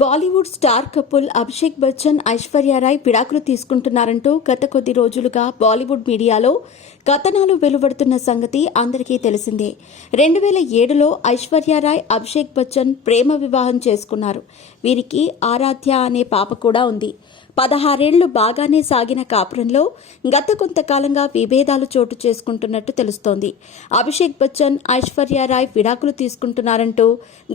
Bollywood star couple Abhishek Bachchan, Aishwarya Roy విడాకులు తీసుకుంటున్నారంటూ గత కొద్ది రోజులుగా బాలీవుడ్ మీడియాలో కథనాలు వెలువడుతున్న సంగతి అందరికీ తెలిసిందే. 2007లో ఐశ్వర్య రాయ్, అభిషేక్ బచ్చన్ ప్రేమ వివాహం చేసుకున్నారు. వీరికి ఆరాధ్య అనే పాప కూడా ఉంది. 16 ఏళ్లు బాగానే సాగిన కాపురంలో గత కొంతకాలంగా విభేదాలు చోటు చేసుకుంటున్నట్టు తెలుస్తోంది. అభిషేక్ బచ్చన్, ఐశ్వర్య రాయ్ విడాకులు తీసుకుంటున్నారంటూ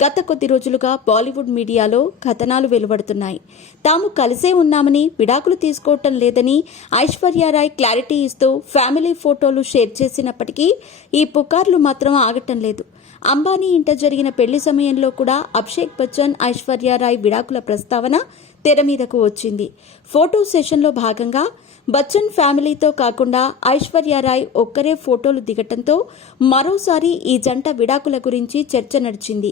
గత కొద్ది రోజులుగా బాలీవుడ్ మీడియాలో కథనాలు వెలువడుతున్నాయి. తాము కలిసే ఉన్నామని, విడాకులు తీసుకోవటం లేదని ఐశ్వర్య రాయ్ క్లారిటీ ఇస్తూ ఫ్యామిలీ ఫోటోలు షేర్ చేసినప్పటికీ ఈ పుకార్లు మాత్రం ఆగటం లేదు. అంబానీ ఇంట జరిగిన పెళ్లి సమయంలో కూడా అభిషేక్ బచ్చన్, ఐశ్వర్య రాయ్ విడాకుల ప్రస్తావన తెర మీదకు వచ్చింది. ఫోటో సెషన్లో భాగంగా బచ్చన్ ఫ్యామిలీతో కాకుండా ఐశ్వర్య రాయ్ ఒక్కరే ఫోటోలు దిగటంతో మరోసారి ఈ జంట విడాకుల గురించి చర్చ నడిచింది.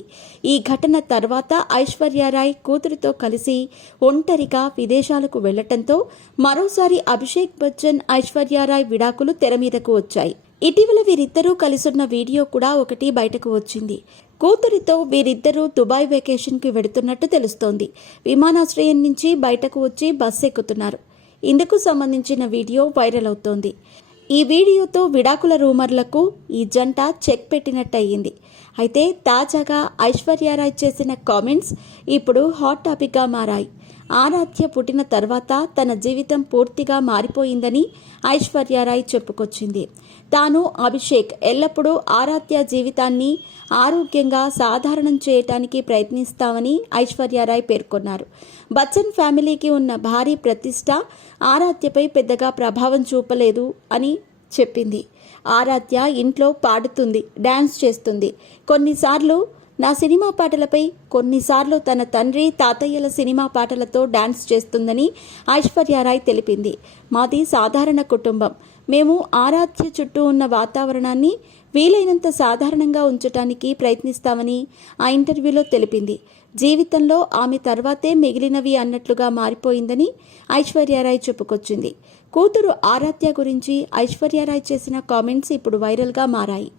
ఈ ఘటన తర్వాత ఐశ్వర్య రాయ్ కూతురితో కలిసి ఒంటరిగా విదేశాలకు వెళ్లటంతో మరోసారి అభిషేక్ బచ్చన్, ఐశ్వర్య రాయ్ విడాకులు తెర మీదకు వచ్చాయి. ఇటీవల వీరిద్దరూ కలిసున్న వీడియో కూడా ఒకటి బయటకు వచ్చింది. కూతురితో వీరిద్దరూ దుబాయ్ వెకేషన్కి వెడుతున్నట్టు తెలుస్తోంది. విమానాశ్రయం నుంచి బయటకు వచ్చి బస్సు ఎక్కుతున్నారు. ఇందుకు సంబంధించిన వీడియో వైరల్ అవుతోంది. ఈ వీడియోతో విడాకుల రూమర్లకు ఈ జంట చెక్ పెట్టినట్టు అయ్యింది. అయితే తాజాగా ఐశ్వర్య రాయ్ చేసిన కామెంట్స్ ఇప్పుడు హాట్ టాపిక్గా మారాయి. ఆరాధ్య పుట్టిన తర్వాత తన జీవితం పూర్తిగా మారిపోయిందని ఐశ్వర్య రాయ్ చెప్పుకొచ్చింది. తాను, అభిషేక్ ఎల్లప్పుడూ ఆరాధ్య జీవితాన్ని ఆరోగ్యంగా సాధారణం చేయటానికి ప్రయత్నిస్తామని ఐశ్వర్య రాయ్ పేర్కొన్నారు. బచ్చన్ ఫ్యామిలీకి ఉన్న భారీ ప్రతిష్ట ఆరాధ్యపై పెద్దగా ప్రభావం చూపలేదు అని చెప్పింది. ఆరాధ్య ఇంట్లో పాడుతుంది, డాన్స్ చేస్తుంది. కొన్నిసార్లు నా సినిమా పాటలపై, కొన్నిసార్లు తన తండ్రి, తాతయ్యల సినిమా పాటలతో డాన్స్ చేస్తుందని ఐశ్వర్య రాయ్ తెలిపింది. మాది సాధారణ కుటుంబం. మేము ఆరాధ్య చుట్టూ ఉన్న వాతావరణాన్ని వీలైనంత సాధారణంగా ఉంచటానికి ప్రయత్నిస్తామని ఆ ఇంటర్వ్యూలో తెలిపింది. జీవితంలో ఆమె తర్వాతే మిగిలినవి అన్నట్లుగా మారిపోయిందని ఐశ్వర్య రాయ్ చెప్పుకొచ్చింది. కూతురు ఆరాధ్య గురించి ఐశ్వర్య రాయ్ చేసిన కామెంట్స్ ఇప్పుడు వైరల్గా మారాయి.